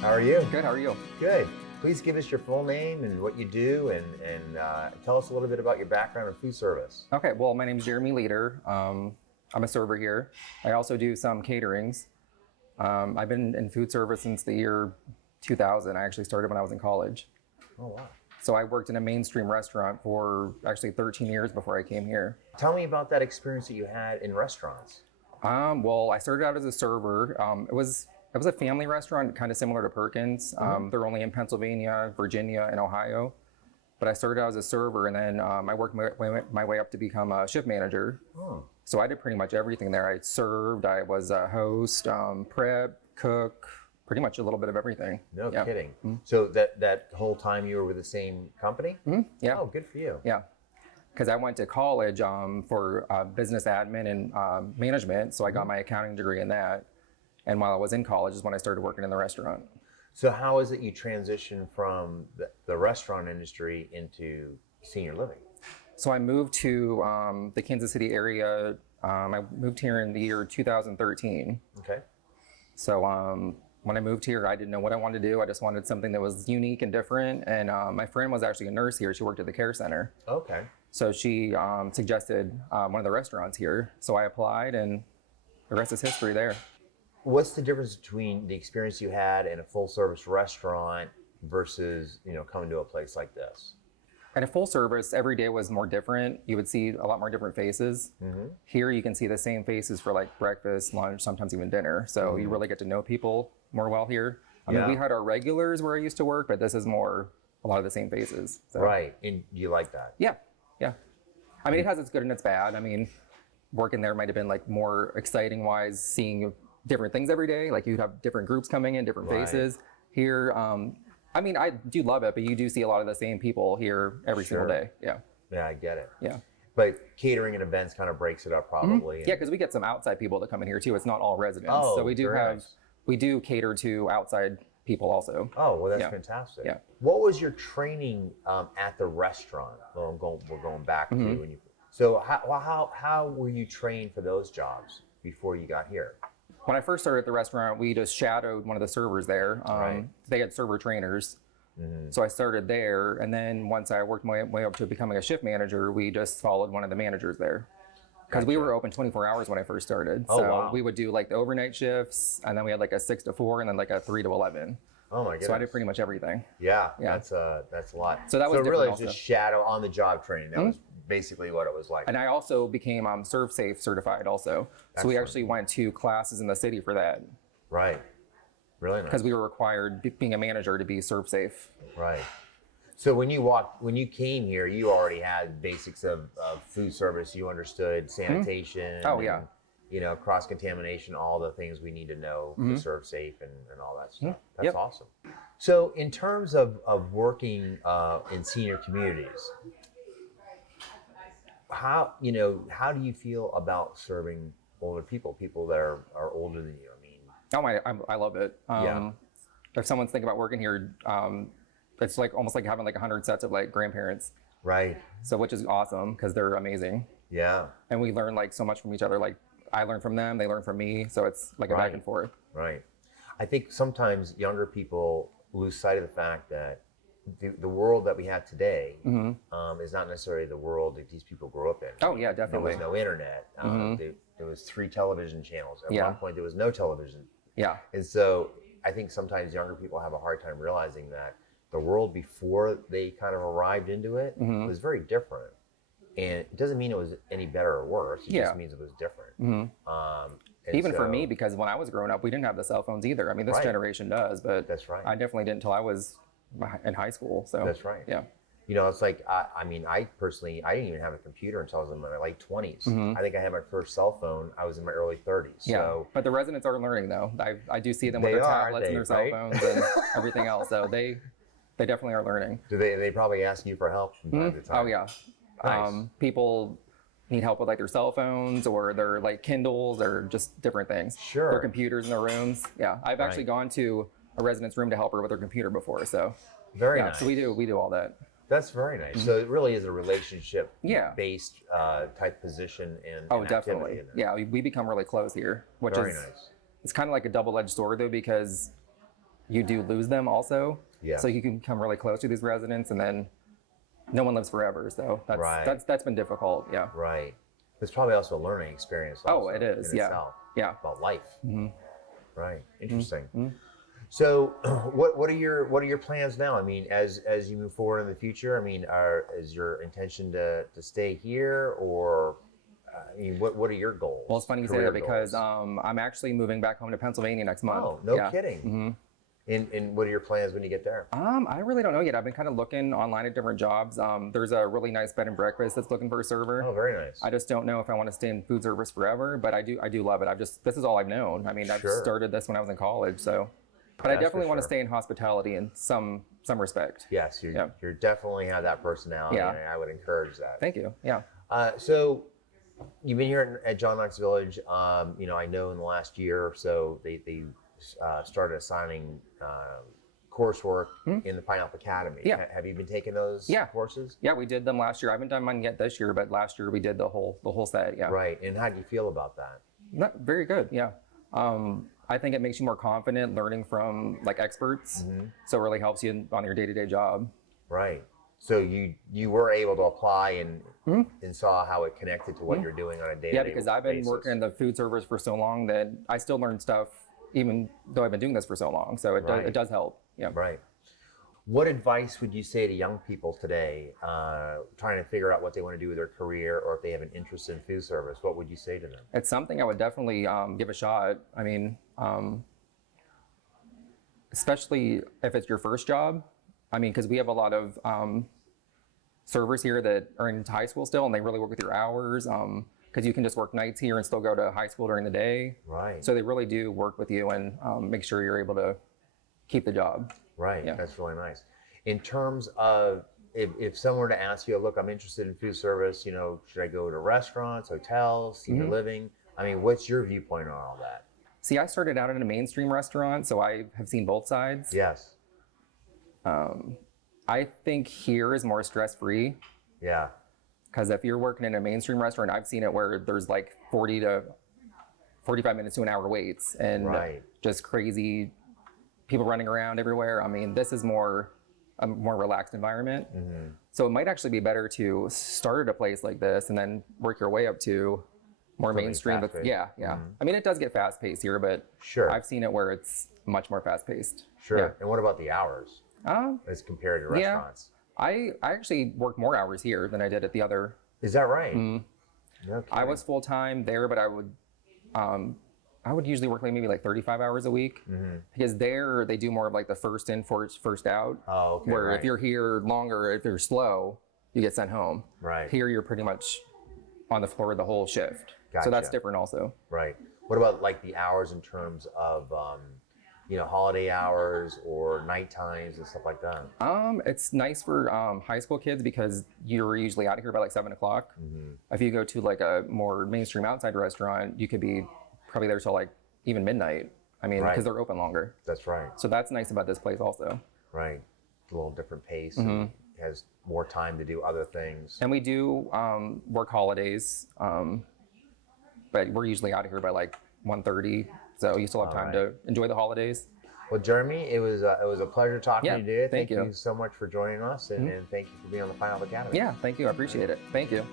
How are you? Good, how are you? Good. Please give us your full name and what you do, and tell us a little bit about your background in food service. Okay, well, my name is Jeremy Leader. I'm a server here. I also do some caterings. I've been in food service since the year 2000. I actually started when I was in college. Oh, wow. So I worked in a mainstream restaurant for actually 13 years before I came here. Tell me about that experience that you had in restaurants. Well, I started out as a server. It was a family restaurant, kind of similar to Perkins. They're only in Pennsylvania, Virginia, and Ohio. But I started out as a server, and then I worked my way up to become a shift manager. Oh. So I did pretty much everything there. I served, I was a host, prep, cook, pretty much a little bit of everything. No Yeah. kidding. So that whole time you were with the same company? Yeah. Oh, good for you. Yeah. Because I went to college for business admin and management, so I got my accounting degree in that. And while I was in college is when I started working in the restaurant. So how is it you transitioned from the restaurant industry into senior living? So I moved to the Kansas City area. I moved here in the year 2013. Okay. So when I moved here, I didn't know what I wanted to do. I just wanted something that was unique and different. And my friend was actually a nurse here. She worked at the care center. Okay. So she suggested one of the restaurants here. So I applied, and the rest is history there. What's the difference between the experience you had in a full service restaurant versus, coming to a place like this? At a full service, every day was more different. You would see a lot more different faces. Here, you can see the same faces for like breakfast, lunch, sometimes even dinner. So you really get to know people more well here. I mean, we had our regulars where I used to work, but this is more a lot of the same faces. So. Right. And you like that? Yeah. Yeah. I mean, it has its good and its bad. I mean, working there might have been like more exciting wise, seeing different things every day. Like you'd have different groups coming in, different faces. Here, I mean, I do love it, but you do see a lot of the same people here every single day. Yeah. Yeah, I get it. Yeah. But catering and events kind of breaks it up probably. Yeah, because we get some outside people that come in here too. It's not all residents. Oh, so we do very have, nice. we do cater to outside people also. Oh, well, that's Yeah. fantastic. Yeah. What was your training at the restaurant? Well, we're going back to Mm-hmm. when you. So how were you trained for those jobs before you got here? When I first started at the restaurant, we just shadowed one of the servers there. Right. They had server trainers. So I started there, and then once I worked my way up to becoming a shift manager, we just followed one of the managers there. Because we were open 24 hours when I first started. Oh, So wow. we would do like the overnight shifts, and then we had like a 6 to 4, and then like a 3 to 11. Oh my goodness. So I did pretty much everything. Yeah, Yeah. that's a lot. So that was really different it's just also. shadow on the job training. That was basically what it was like. And I also became Serve Safe certified also. So we Excellent. actually went to classes in the city for that. Right. Really nice. Because we were required, being a manager, to be Serve Safe. Right. So when you came here, you already had basics of food service. You understood sanitation. Oh, yeah. And, cross contamination, all the things we need to know to serve safe and all that stuff. That's Yep. awesome. So in terms of working in senior communities, how do you feel about serving older people that are older than you? I mean, Oh, I love it. Yeah. If someone's thinking about working here, it's like almost like having like 100 sets of like grandparents. right. So which is awesome because they're amazing. Yeah. And we learn like so much from each other. Like I learn from them, they learn from me. So it's like a Right. back and forth. Right. I think sometimes younger people lose sight of the fact that the world that we have today is not necessarily the world that these people grew up in. Oh yeah, There definitely. was no internet. There was 3 television channels. At Yeah. one point, there was no television. Yeah. And so I think sometimes younger people have a hard time realizing that the world before they kind of arrived into it was very different. And it doesn't mean it was any better or worse. It Yeah. just means it was different. And Even for so- me, because when I was growing up, we didn't have the cell phones either. I mean, this Right. generation does, but That's right. I definitely didn't until I was in high school. So That's right. Yeah. It's like, I personally, I didn't even have a computer until I was in my late 20s. I think I had my first cell phone, I was in my early 30s. Yeah. So But the residents are learning though. I do see them with They their are, tablets and their cell right? phones and everything else. So they definitely are learning. do they probably ask you for help from time to time? Oh yeah. Nice. People need help with like their cell phones or their like Kindles or just different things. Sure. Their computers in their rooms. Yeah. I've actually Right. gone to a resident's room to help her with her computer before. So Very yeah, nice. so we do all that. That's very nice. So it really is a relationship Yeah. based type position and Oh, and definitely. activity in it. Yeah, we become really close here, which Very is nice. it's kind of like a double-edged sword though, because you do lose them also. Yeah. So you can become really close to these residents, and then no one lives forever. So that's been difficult. Yeah. Right. It's probably also a learning experience. Also It is. in Yeah. itself, Yeah. about life. Mm-hmm. Right. Interesting. Mm-hmm. So, what are your plans now? I mean, as you move forward in the future, I mean, is your intention to stay here, or I mean, what are your goals? Well, it's funny you say that because I'm actually moving back home to Pennsylvania next month. Oh, no kidding. Mm-hmm. And what are your plans when you get there? I really don't know yet. I've been kind of looking online at different jobs. There's a really nice bed and breakfast that's looking for a server. Oh, very nice. I just don't know if I want to stay in food service forever, but I do love it. this is all I've known. I mean, I've started this when I was in college, so. But I definitely want to stay in hospitality in some respect. Yes, you definitely have that personality, and I would encourage that. Thank you. Yeah. So you've been here at John Knox Village. You know, I know in the last year or so they started assigning coursework in the Pineapple Academy. Yeah. Have you been taking those courses? Yeah, we did them last year. I haven't done mine yet this year, but last year we did the whole set. Yeah. Right. And how do you feel about that? Very good. Yeah. I think it makes you more confident learning from like experts. Mm-hmm. So it really helps you on your day-to-day job. Right. So you were able to apply and saw how it connected to what you're doing on a day-to-day basis. Yeah, because I've been working in the food service for so long that I still learn stuff even though I've been doing this for so long. So it does help. Yeah. Right. What advice would you say to young people today trying to figure out what they want to do with their career, or if they have an interest in food service? What would you say to them? It's something I would definitely give a shot. I mean, especially if it's your first job. I mean, because we have a lot of servers here that are in high school still, and they really work with your hours. Because you can just work nights here and still go to high school during the day. Right. So they really do work with you and make sure you're able to keep the job. Right. Yeah. That's really nice. In terms of if someone were to ask you, look, I'm interested in food service, you know, should I go to restaurants, hotels, senior living? I mean, what's your viewpoint on all that? See, I started out in a mainstream restaurant, so I have seen both sides. Yes. I think here is more stress-free. Yeah. Because if you're working in a mainstream restaurant, I've seen it where there's like 40 to 45 minutes to an hour waits and just crazy people running around everywhere. I mean, this is a more relaxed environment. Mm-hmm. So it might actually be better to start at a place like this and then work your way up to more mainstream. Yeah. Mm-hmm. I mean, it does get fast paced here, but I've seen it where it's much more fast paced. Sure. Yeah. And what about the hours as compared to restaurants? I actually work more hours here than I did at the other. Is that right? Okay. I was full time there, but I would usually work maybe like 35 hours a week because there they do more of like the first in, first out. Oh, okay. Where if you're here longer, if you're slow, you get sent home. Right. Here you're pretty much on the floor the whole shift. Gotcha. So that's different also. Right. What about like the hours in terms of you know, holiday hours or night times and stuff like that? It's nice for high school kids because you're usually out of here by like 7 o'clock. Mm-hmm. If you go to like a more mainstream outside restaurant, you could be probably there till like even midnight. I mean, because they're open longer. That's right. So that's nice about this place also. Right. A little different pace. And has more time to do other things. And we do work holidays, but we're usually out of here by like 1:30. So you still have time to enjoy the holidays. Well, Jeremy, it was a pleasure talking to you today. Thank you so much for joining us, and thank you for being on the Pineapple Academy. Yeah, thank you. I appreciate it. Thank you.